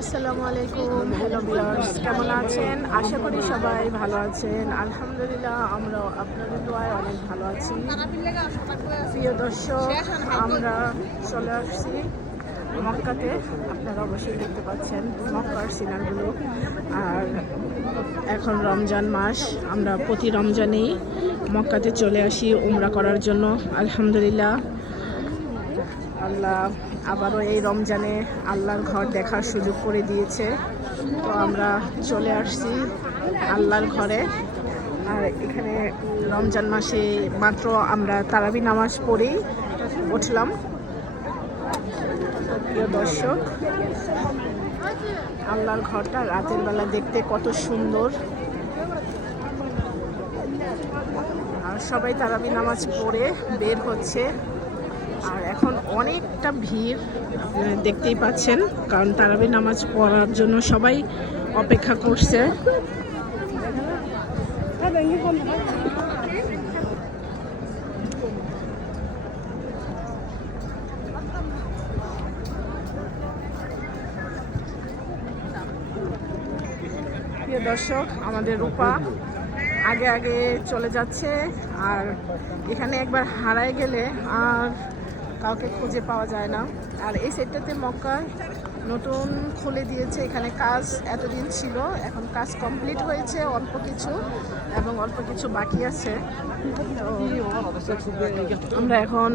আসসালামু আলাইকুম, hello viewers, কেমন আছেন? আশা করি সবাই ভালো আছেন। আলহামদুলিল্লাহ, আমরাও আপনাদের দোয়ায় অনেক ভালো আছি। প্রিয় দর্শক, আমরা চলে আসছি মক্কাতে। আপনারা অবশ্যই দেখতে পাচ্ছেন মক্কার সিনারগুলো। আর এখন রমজান মাস, আমরা প্রতি রমজানেই মক্কাতে চলে আসি উমরা করার জন্য। আলহামদুলিল্লাহ, আল্লাহ আবারও এই রমজানে আল্লাহর ঘর দেখার সুযোগ করে দিয়েছে। তো আমরা চলে আসছি আল্লাহর ঘরে। আর এখানে রমজান মাসে মাত্র আমরা তারাবি নামাজ পড়েই উঠলাম। প্রিয় দর্শক, আল্লাহর ঘরটা রাতের বেলা দেখতে কত সুন্দর। আর সবাই তারাবি নামাজ পড়ে বের হচ্ছে। আর এখন অনেকটা ভিড় আপনারা দেখতেই পাচ্ছেন, কারণ তারাবি নামাজ পড়ার জন্য সবাই অপেক্ষা করছে। প্রিয় দর্শক, আমাদের রূপা আগে আগে চলে যাচ্ছে। আর এখানে একবার হারায় গেলে আর কাউকে খুঁজে পাওয়া যায় না। আর এই সাইডটাতে মক্কায় নতুন খুলে দিয়েছে। এখানে কাজ এতদিন ছিল, এখন কাজ কমপ্লিট হয়েছে অল্প কিছু, এবং অল্প কিছু বাকি আছে। আমরা এখন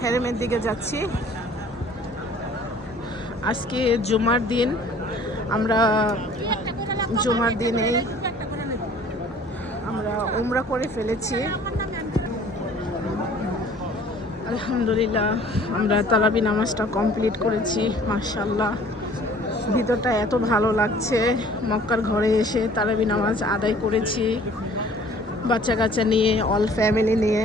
হেরেমের দিকে যাচ্ছি। আজকে জুমার দিন, আমরা জুমার দিনেই আমরা উমরা করে ফেলেছি। আলহামদুলিল্লাহ, আমরা তারাবি নামাজটা কমপ্লিট করেছি। মাশাআল্লাহ, ভিতরটা এত ভালো লাগছে। মক্কার ঘরে এসে তারাবি নামাজ আদায় করেছি বাচ্চা কাচ্চা নিয়ে, অল ফ্যামিলি নিয়ে।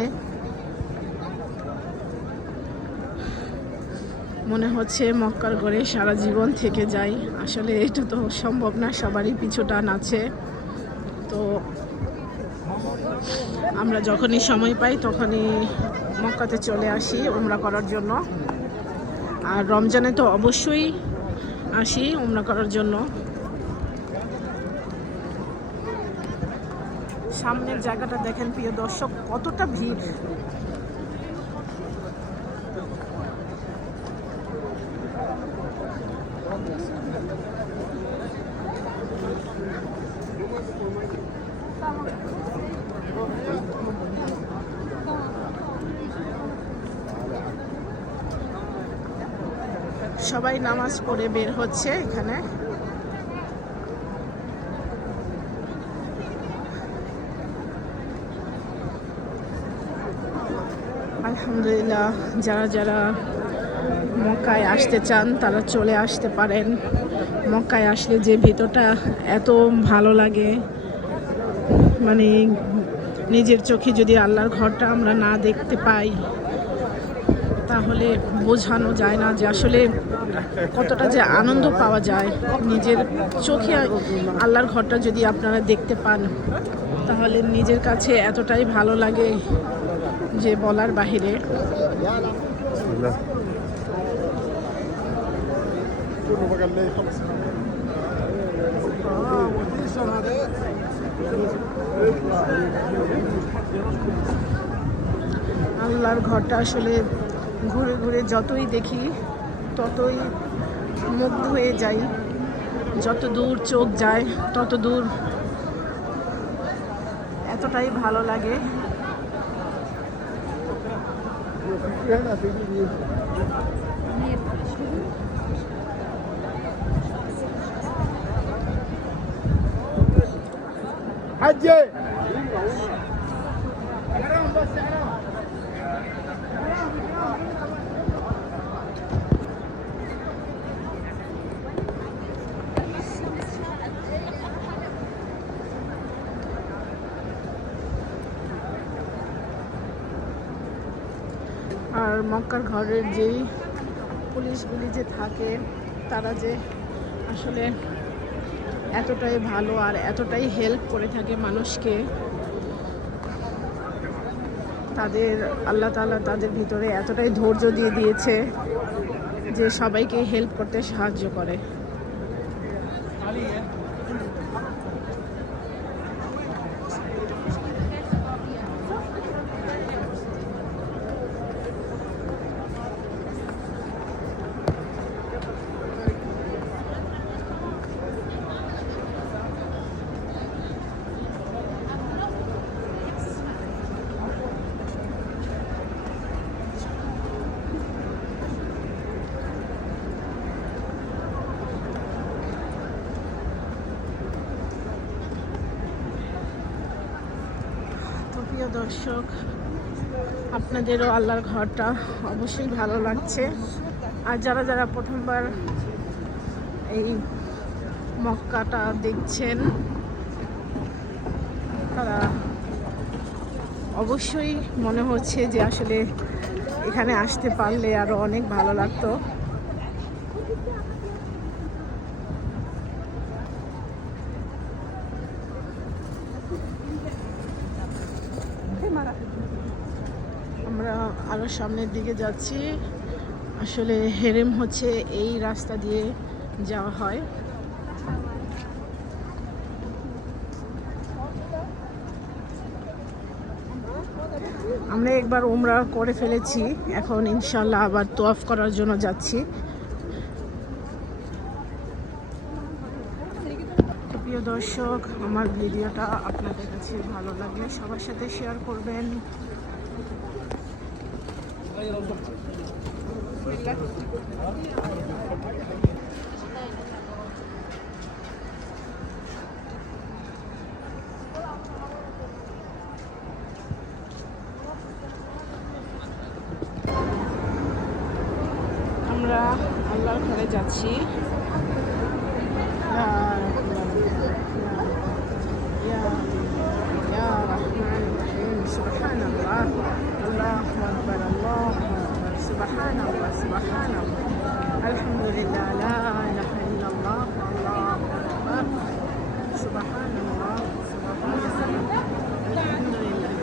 মনে হচ্ছে মক্কার ঘরে সারা জীবন থেকে যাই। আসলে এটা তো সম্ভব না, সবারই পিছু টান আছে। তো আমরা যখনই সময় পাই তখনই মক্কাতে চলে আসি উমরা করার জন্য। আর রমজানে তো অবশ্যই আসি উমরা করার জন্য। সামনের জায়গাটা দেখেন প্রিয় দর্শক, কতটা ভিড়। সবাই নামাজ পড়ে বের হচ্ছে এখানে। আলহামদুলিল্লাহ, যারা যারা মক্কায় আসতে চান তারা চলে আসতে পারেন। মক্কায় আসলে যে ভিতরটা এত ভালো লাগে, মানে নিজের চোখে যদি আল্লাহর ঘরটা আমরা না দেখতে পাই তাহলে বোঝানো যায় না যে আসলে কতটা যে আনন্দ পাওয়া যায়। নিজের চোখে আল্লাহর ঘরটা যদি আপনারা দেখতে পান তাহলে নিজের কাছে এতটাই ভালো লাগে যে বলার বাহিরে। আল্লাহর ঘরটা আসলে ঘুরে ঘুরে যতই দেখি ততই মুগ্ধ হয়ে যাই। যত দূর চোখ যায় তত দূর এতটাই ভালো লাগে। আর মক্কার ঘরের যেই পুলিশগুলি যে থাকে তারা যে আসলে এতটাই ভালো আর এতটাই হেল্প করে থাকে মানুষকে। তাদের আল্লাহ তাআলা তাদের ভিতরে এতটাই ধৈর্য দিয়ে দিয়েছে যে সবাইকে হেল্প করতে সাহায্য করে। প্রিয় দর্শক, আপনাদেরও আল্লাহর ঘরটা অবশ্যই ভালো লাগছে। আর যারা যারা প্রথমবার এই মক্কাটা দেখছেন তারা অবশ্যই মনে হচ্ছে যে আসলে এখানে আসতে পারলে আরো অনেক ভালো লাগতো। আমরা আরো সামনের দিকে যাচ্ছি। আসলে হেরেম হচ্ছে এই রাস্তা দিয়ে যাওয়া হয়। আমরা একবার উমরা করে ফেলেছি, এখন ইনশাল্লাহ আবার তোয়াফ করার জন্য যাচ্ছি। প্রিয় দর্শক, আমার ভিডিওটা আপনাদের কাছে ভালো লাগলে সবার সাথে শেয়ার করবেন। আমরা আল্লাহর ঘরে যাচ্ছি। سبحان الله الله أكبر الله أكبر سبحان الله سبحان الله الحمد لله لا إله إلا الله الله أكبر سبحان الله سبحان الله الحمد لله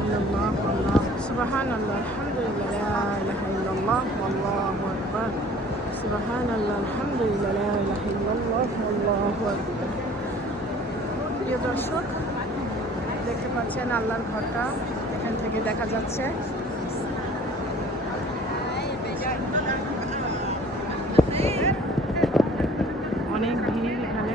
إلا الله الله سبحان الله الحمد لله لا إله إلا الله والله أكبر سبحان الله الحمد لله لا إله إلا الله والله أكبر। প্রিয় দর্শক, দেখতে পাচ্ছেন আল্লাহর ঘরটা এখান থেকে দেখা যাচ্ছে। অনেক ভিড় এখানে।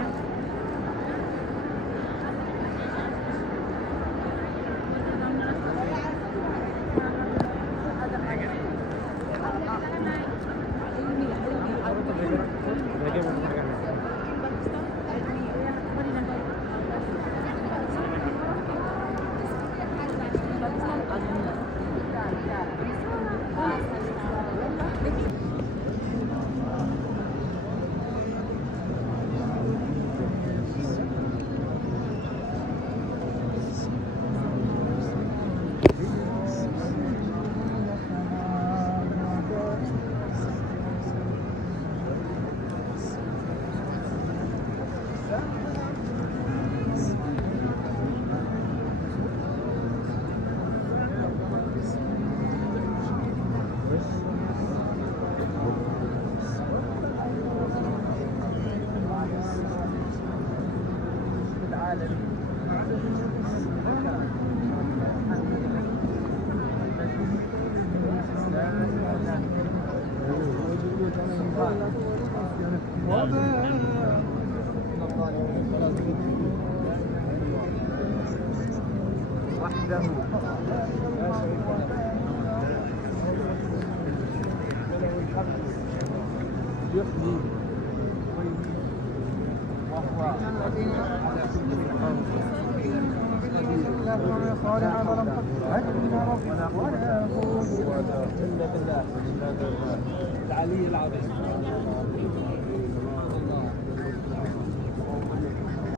العلي العظيم